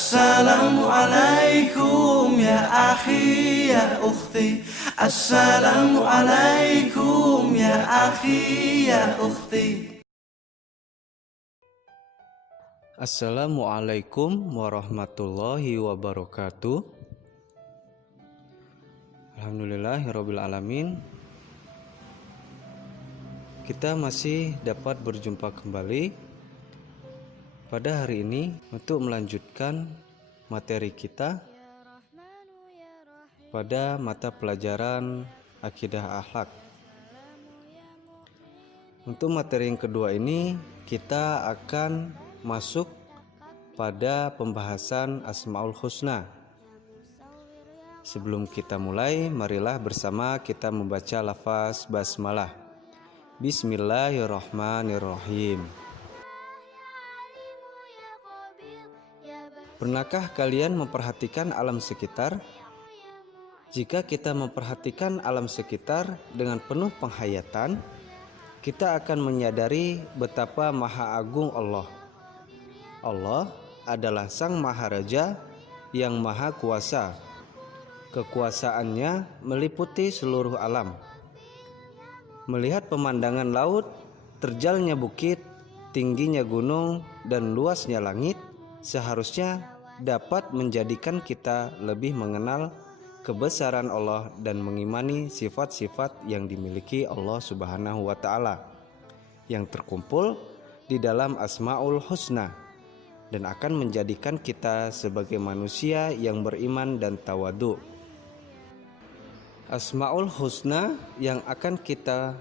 Assalamualaikum ya akhi ya ukhti. Assalamualaikum ya akhi ya ukhti. Assalamualaikum warahmatullahi wabarakatuh. Alhamdulillahirabbil alamin. Kita masih dapat berjumpa kembali pada hari ini untuk melanjutkan materi kita pada mata pelajaran akidah akhlak. Untuk materi yang kedua ini kita akan masuk pada pembahasan Asmaul Husna. Sebelum kita mulai, marilah bersama kita membaca lafaz basmalah. Bismillahirrahmanirrahim. Pernahkah kalian memperhatikan alam sekitar? Jika kita memperhatikan alam sekitar dengan penuh penghayatan, kita akan menyadari betapa maha agung Allah. Allah adalah Sang Maharaja yang Maha Kuasa. Kekuasaannya meliputi seluruh alam. Melihat pemandangan laut, terjalnya bukit, tingginya gunung, dan luasnya langit, seharusnya dapat menjadikan kita lebih mengenal kebesaran Allah dan mengimani sifat-sifat yang dimiliki Allah Subhanahu wa Ta'ala yang terkumpul di dalam Asmaul Husna, dan akan menjadikan kita sebagai manusia yang beriman dan tawadu. Asmaul Husna yang akan kita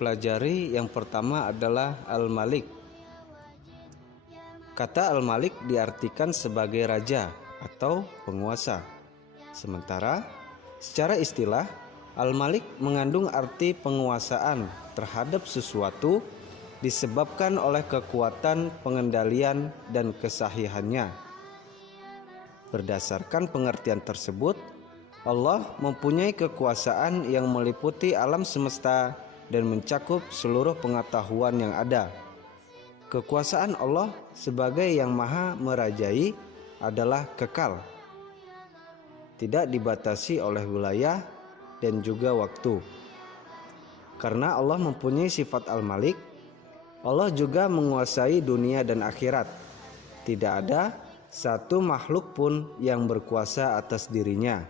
pelajari yang pertama adalah Al-Malik. Kata Al-Malik diartikan sebagai raja atau penguasa. Sementara secara istilah Al-Malik mengandung arti penguasaan terhadap sesuatu disebabkan oleh kekuatan pengendalian dan kesahihannya. Berdasarkan pengertian tersebut, Allah mempunyai kekuasaan yang meliputi alam semesta dan mencakup seluruh pengetahuan yang ada. Kekuasaan Allah sebagai yang maha merajai adalah kekal, tidak dibatasi oleh wilayah dan juga waktu. Karena Allah mempunyai sifat Al-Malik, Allah juga menguasai dunia dan akhirat. Tidak ada satu makhluk pun yang berkuasa atas dirinya,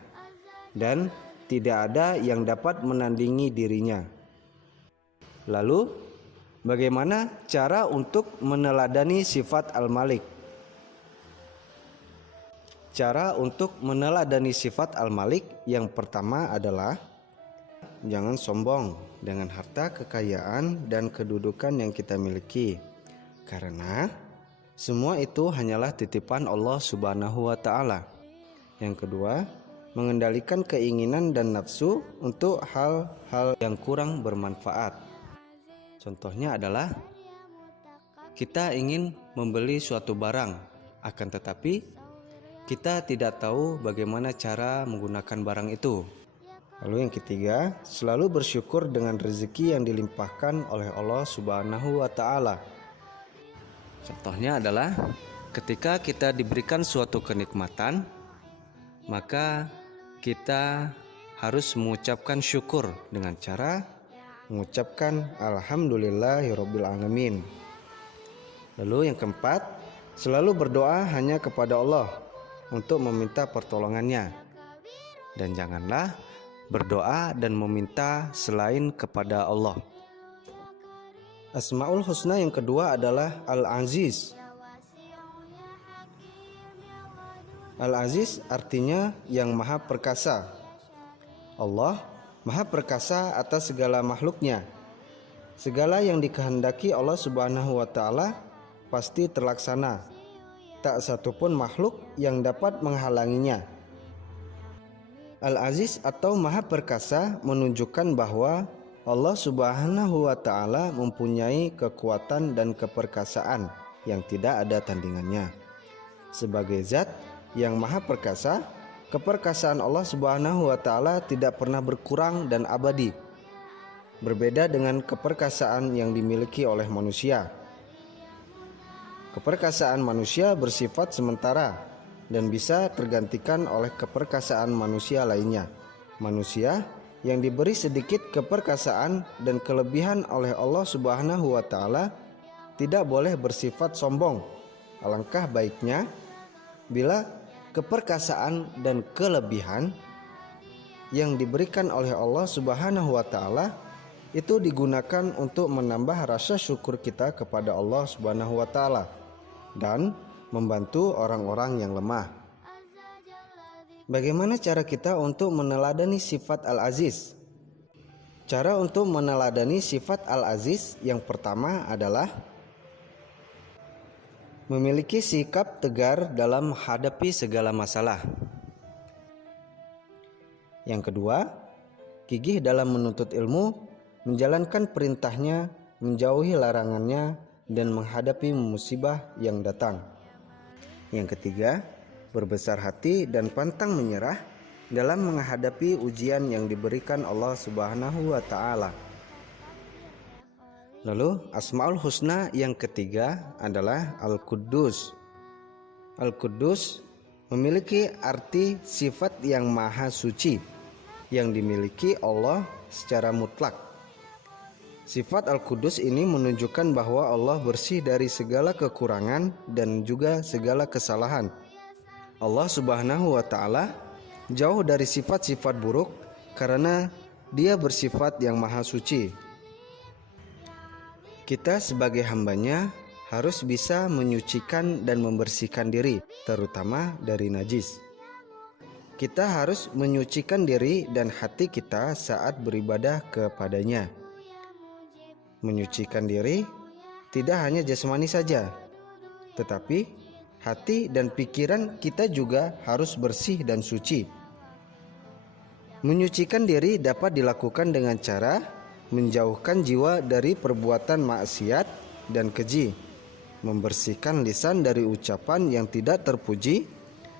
dan tidak ada yang dapat menandingi dirinya. Lalu, bagaimana cara untuk meneladani sifat Al-Malik? Cara untuk meneladani sifat Al-Malik yang pertama adalah jangan sombong dengan harta kekayaan dan kedudukan yang kita miliki, karena semua itu hanyalah titipan Allah Subhanahu wa Ta'ala. Yang kedua, mengendalikan keinginan dan nafsu untuk hal-hal yang kurang bermanfaat. Contohnya adalah kita ingin membeli suatu barang, akan tetapi kita tidak tahu bagaimana cara menggunakan barang itu. Lalu yang ketiga, selalu bersyukur dengan rezeki yang dilimpahkan oleh Allah Subhanahu wa Ta'ala. Contohnya adalah ketika kita diberikan suatu kenikmatan, maka kita harus mengucapkan syukur dengan cara mengucapkan Alhamdulillahirabbil alamin. Lalu yang keempat, selalu berdoa hanya kepada Allah untuk meminta pertolongannya, dan janganlah berdoa dan meminta selain kepada Allah. Asmaul Husna yang kedua adalah Al-Aziz. Al-Aziz artinya yang maha perkasa. Allah maha perkasa atas segala makhluknya. Segala yang dikehendaki Allah Subhanahu wa Ta'ala pasti terlaksana. Tak satupun makhluk yang dapat menghalanginya. Al-Aziz atau Maha Perkasa menunjukkan bahwa Allah Subhanahu wa Ta'ala mempunyai kekuatan dan keperkasaan yang tidak ada tandingannya. Sebagai zat yang Maha Perkasa, keperkasaan Allah Subhanahu wa Ta'ala tidak pernah berkurang dan abadi. Berbeda dengan keperkasaan yang dimiliki oleh manusia. Keperkasaan manusia bersifat sementara, dan bisa tergantikan oleh keperkasaan manusia lainnya. Manusia yang diberi sedikit keperkasaan dan kelebihan oleh Allah Subhanahu wa taala tidak boleh bersifat sombong. Alangkah baiknya bila keperkasaan dan kelebihan yang diberikan oleh Allah Subhanahu wa taala itu digunakan untuk menambah rasa syukur kita kepada Allah Subhanahu wa taala dan membantu orang-orang yang lemah. Bagaimana cara kita untuk meneladani sifat Al-Aziz? Cara untuk meneladani sifat Al-Aziz yang pertama adalah memiliki sikap tegar dalam menghadapi segala masalah. Yang kedua, gigih dalam menuntut ilmu, menjalankan perintahnya, menjauhi larangannya, dan menghadapi musibah yang datang. Yang ketiga, berbesar hati dan pantang menyerah dalam menghadapi ujian yang diberikan Allah Subhanahu wa taala. Lalu Asmaul Husna yang ketiga adalah Al-Quddus. Al-Quddus memiliki arti sifat yang maha suci yang dimiliki Allah secara mutlak. Sifat Al-Quddus ini menunjukkan bahwa Allah bersih dari segala kekurangan dan juga segala kesalahan. Allah Subhanahu wa taala jauh dari sifat-sifat buruk karena Dia bersifat yang maha suci. Kita sebagai hambanya harus bisa menyucikan dan membersihkan diri, terutama dari najis. Kita harus menyucikan diri dan hati kita saat beribadah kepadanya. Menyucikan diri tidak hanya jasmani saja, tetapi hati dan pikiran kita juga harus bersih dan suci. Menyucikan diri dapat dilakukan dengan cara menjauhkan jiwa dari perbuatan maksiat dan keji, membersihkan lisan dari ucapan yang tidak terpuji,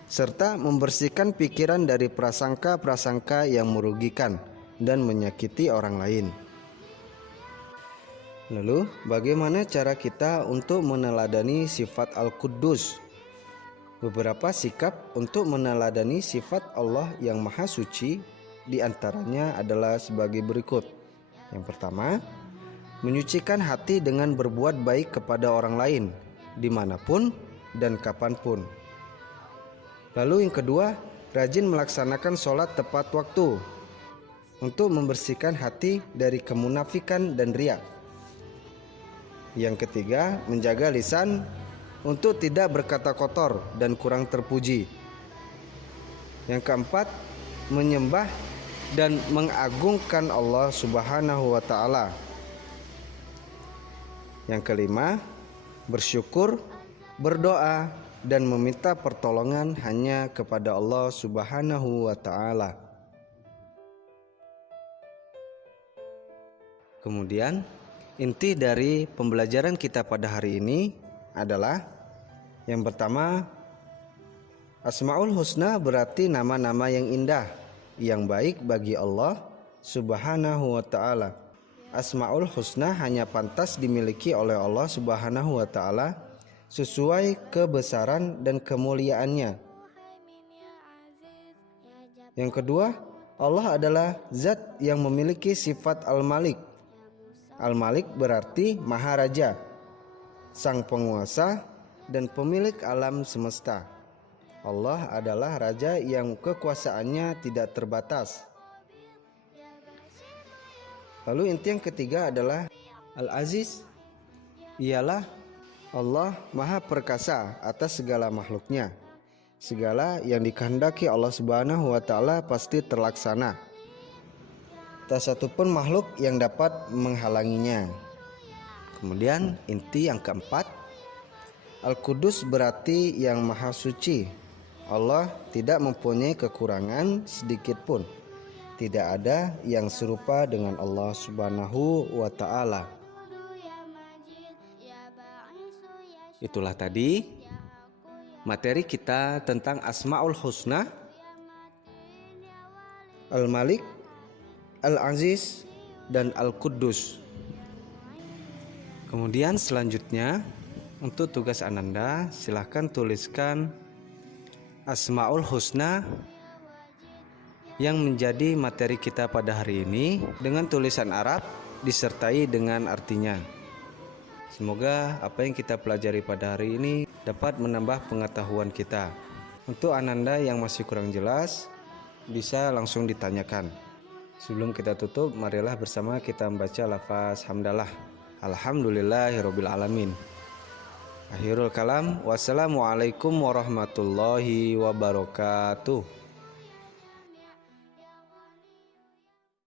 serta membersihkan pikiran dari prasangka-prasangka yang merugikan dan menyakiti orang lain. Lalu, bagaimana cara kita untuk meneladani sifat Al-Quddus? Beberapa sikap untuk meneladani sifat Allah yang maha suci diantaranya adalah sebagai berikut. Yang pertama, menyucikan hati dengan berbuat baik kepada orang lain, dimanapun dan kapanpun. Lalu yang kedua, rajin melaksanakan sholat tepat waktu untuk membersihkan hati dari kemunafikan dan riya. Yang ketiga, menjaga lisan untuk tidak berkata kotor dan kurang terpuji. Yang keempat, menyembah dan mengagungkan Allah Subhanahu wa taala. Yang kelima, bersyukur, berdoa, dan meminta pertolongan hanya kepada Allah Subhanahu wa taala. Kemudian, inti dari pembelajaran kita pada hari ini adalah yang pertama, Asmaul Husna berarti nama-nama yang indah, yang baik bagi Allah Subhanahu wa taala. Asmaul Husna hanya pantas dimiliki oleh Allah Subhanahu wa taala sesuai kebesaran dan kemuliaannya. Yang kedua, Allah adalah zat yang memiliki sifat Al-Malik. Al-Malik berarti Maharaja, sang penguasa dan pemilik alam semesta. Allah adalah raja yang kekuasaannya tidak terbatas. Lalu inti yang ketiga adalah Al-Aziz, ialah Allah Maha Perkasa atas segala makhluknya. Segala yang dikehendaki Allah Subhanahu wa taala pasti terlaksana. Tak satu pun makhluk yang dapat menghalanginya. Kemudian inti yang keempat, Al-Quddus berarti yang maha suci. Allah tidak mempunyai kekurangan sedikit pun. Tidak ada yang serupa dengan Allah Subhanahu wa taala. Itulah tadi materi kita tentang Asmaul Husna, Al-Malik, Al-Aziz, dan Al-Quddus. Kemudian selanjutnya untuk tugas Ananda, silahkan tuliskan Asmaul Husna yang menjadi materi kita pada hari ini dengan tulisan Arab disertai dengan artinya. Semoga apa yang kita pelajari pada hari ini dapat menambah pengetahuan kita. Untuk ananda yang masih kurang jelas, bisa langsung ditanyakan. Sebelum kita tutup, marilah bersama kita membaca lafaz hamdalah. Alhamdulillahirabbil alamin. Akhirul kalam, wassalamualaikum warahmatullahi wabarakatuh.